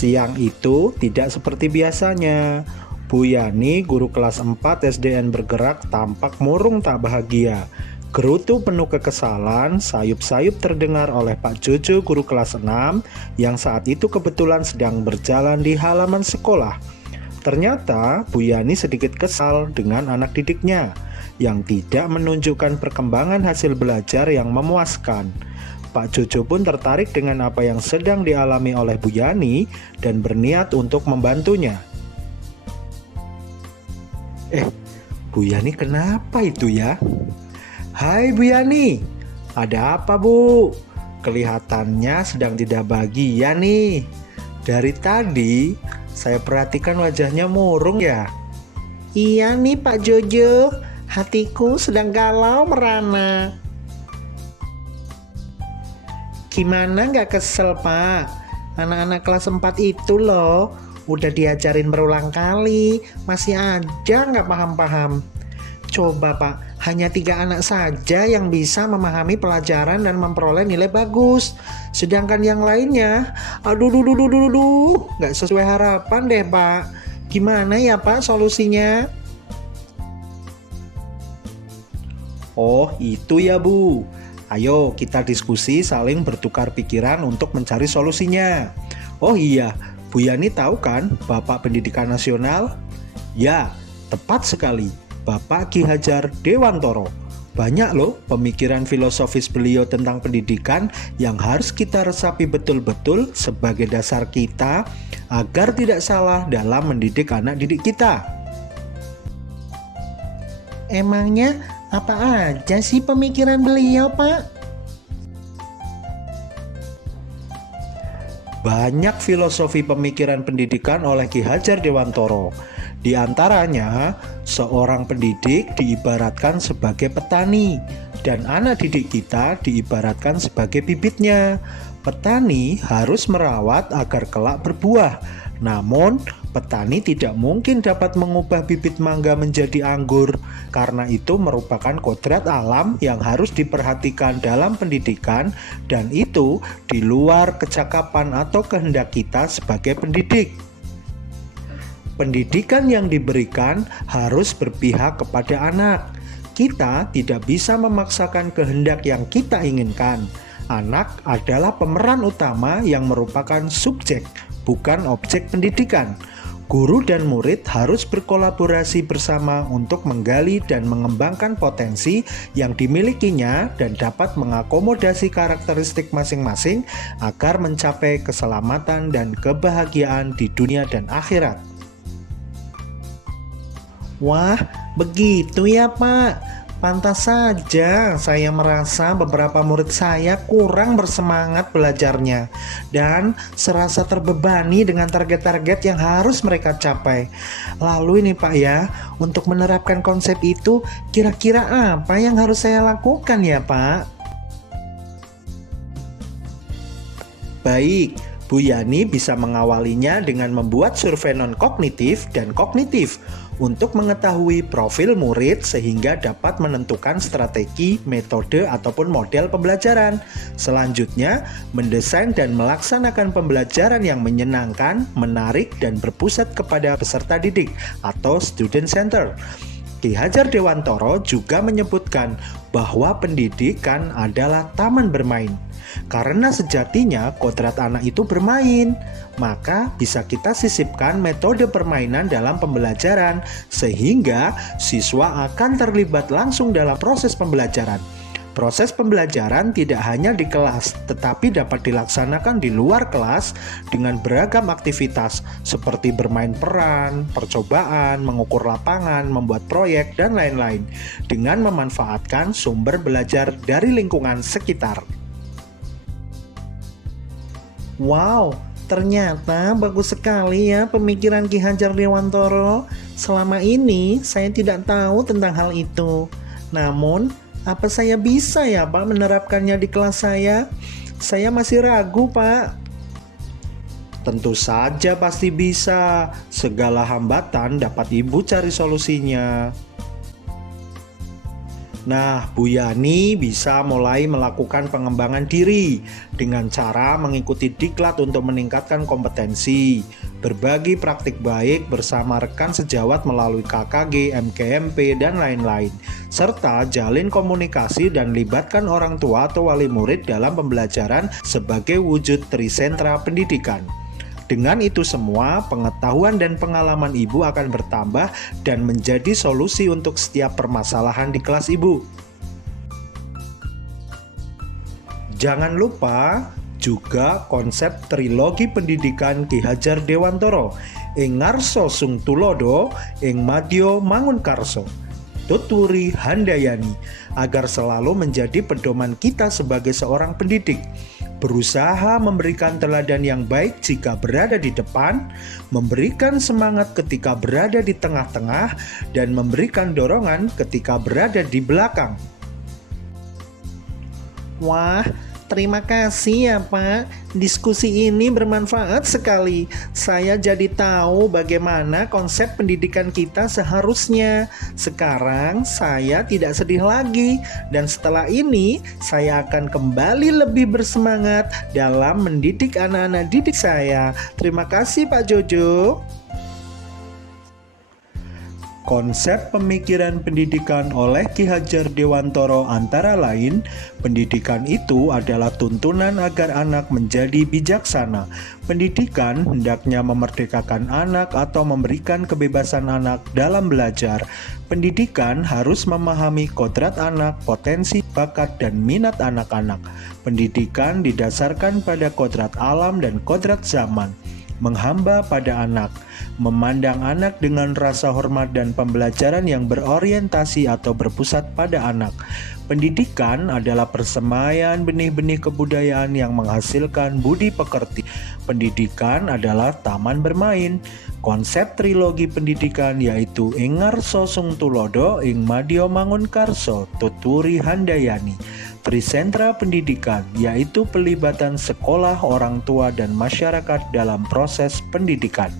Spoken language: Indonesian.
Siang itu tidak seperti biasanya. Bu Yani, guru kelas 4 SDN bergerak tampak murung tak bahagia. Gerutu penuh kekesalan, sayup-sayup terdengar oleh Pak Jojo, guru kelas 6, yang saat itu kebetulan sedang berjalan di halaman sekolah. Ternyata Bu Yani sedikit kesal dengan anak didiknya, yang tidak menunjukkan perkembangan hasil belajar yang memuaskan. Pak Jojo pun tertarik dengan apa yang sedang dialami oleh Bu Yani dan berniat untuk membantunya. Bu Yani kenapa itu ya? Hai Bu Yani, ada apa Bu? Kelihatannya sedang tidak bahagia nih. Dari tadi saya perhatikan wajahnya murung ya. Iya nih Pak Jojo, hatiku sedang galau merana. Gimana nggak kesel Pak? Anak-anak kelas 4 itu loh, udah diajarin berulang kali, masih aja nggak paham-paham. Coba Pak, hanya 3 anak saja yang bisa memahami pelajaran dan memperoleh nilai bagus. Sedangkan yang lainnya, aduh, nggak sesuai harapan deh Pak. Gimana ya Pak solusinya? Oh, itu ya Bu. Ayo kita diskusi saling bertukar pikiran untuk mencari solusinya. Oh iya, Bu Yani tahu kan Bapak Pendidikan Nasional? Ya, tepat sekali. Bapak Ki Hajar Dewantoro. Banyak loh pemikiran filosofis beliau tentang pendidikan yang harus kita resapi betul-betul sebagai dasar kita agar tidak salah dalam mendidik anak didik kita. Emangnya apa aja sih pemikiran beliau Pak? Banyak filosofi pemikiran pendidikan oleh Ki Hajar Dewantoro. Di antaranya, seorang pendidik diibaratkan sebagai petani dan anak didik kita diibaratkan sebagai bibitnya. Petani harus merawat agar kelak berbuah. Namun, petani tidak mungkin dapat mengubah bibit mangga menjadi anggur. Karena itu merupakan kodrat alam yang harus diperhatikan dalam pendidikan, dan itu di luar kecakapan atau kehendak kita sebagai pendidik. Pendidikan yang diberikan harus berpihak kepada anak. Kita tidak bisa memaksakan kehendak yang kita inginkan. Anak adalah pemeran utama yang merupakan subjek, bukan objek pendidikan. Guru dan murid harus berkolaborasi bersama untuk menggali dan mengembangkan potensi yang dimilikinya dan dapat mengakomodasi karakteristik masing-masing agar mencapai keselamatan dan kebahagiaan di dunia dan akhirat. Wah, begitu ya Pak. Pantas saja saya merasa beberapa murid saya kurang bersemangat belajarnya dan serasa terbebani dengan target-target yang harus mereka capai. Lalu ini Pak ya, untuk menerapkan konsep itu kira-kira apa yang harus saya lakukan ya Pak? Baik, Bu Yani bisa mengawalinya dengan membuat survei non-kognitif dan kognitif untuk mengetahui profil murid sehingga dapat menentukan strategi, metode, ataupun model pembelajaran. Selanjutnya, mendesain dan melaksanakan pembelajaran yang menyenangkan, menarik, dan berpusat kepada peserta didik atau student center. Ki Hajar Dewantoro juga menyebutkan bahwa pendidikan adalah taman bermain. Karena sejatinya kodrat anak itu bermain, maka bisa kita sisipkan metode permainan dalam pembelajaran sehingga siswa akan terlibat langsung dalam proses pembelajaran. Proses pembelajaran tidak hanya di kelas, tetapi dapat dilaksanakan di luar kelas dengan beragam aktivitas seperti bermain peran, percobaan, mengukur lapangan, membuat proyek, dan lain-lain dengan memanfaatkan sumber belajar dari lingkungan sekitar. Wow, ternyata bagus sekali ya pemikiran Ki Hajar Dewantoro. Selama ini saya tidak tahu tentang hal itu. Namun, apa saya bisa ya Pak menerapkannya di kelas saya? Saya masih ragu Pak. Tentu saja pasti bisa. Segala hambatan dapat Ibu cari solusinya. Nah, Bu Yani bisa mulai melakukan pengembangan diri dengan cara mengikuti diklat untuk meningkatkan kompetensi, berbagi praktik baik bersama rekan sejawat melalui KKG, MKMP, dan lain-lain, serta jalin komunikasi dan libatkan orang tua atau wali murid dalam pembelajaran sebagai wujud trisentra pendidikan. Dengan itu semua, pengetahuan dan pengalaman ibu akan bertambah dan menjadi solusi untuk setiap permasalahan di kelas ibu. Jangan lupa juga konsep trilogi pendidikan Ki Hajar Dewantara, ing ngarsa sung tulodo, ing madya mangunkarsa, tuturi handayani, agar selalu menjadi pedoman kita sebagai seorang pendidik. Berusaha memberikan teladan yang baik jika berada di depan, memberikan semangat ketika berada di tengah-tengah, dan memberikan dorongan ketika berada di belakang. Wah, terima kasih ya Pak. Diskusi ini bermanfaat sekali. Saya jadi tahu bagaimana konsep pendidikan kita seharusnya. Sekarang saya tidak sedih lagi. Dan setelah ini saya akan kembali lebih bersemangat dalam mendidik anak-anak didik saya. Terima kasih Pak Jojo. Konsep pemikiran pendidikan oleh Ki Hajar Dewantara antara lain, pendidikan itu adalah tuntunan agar anak menjadi bijaksana. Pendidikan hendaknya memerdekakan anak atau memberikan kebebasan anak dalam belajar. Pendidikan harus memahami kodrat anak, potensi, bakat, dan minat anak-anak. Pendidikan didasarkan pada kodrat alam dan kodrat zaman. Menghamba pada anak, memandang anak dengan rasa hormat dan pembelajaran yang berorientasi atau berpusat pada anak. Pendidikan adalah persemaian benih-benih kebudayaan yang menghasilkan budi pekerti. Pendidikan adalah taman bermain. Konsep trilogi pendidikan yaitu ing ngarsa sung tulodo, ing madya mangunkarsa, tuturi handayani. Trisentra pendidikan yaitu pelibatan sekolah, orang tua, dan masyarakat dalam proses pendidikan.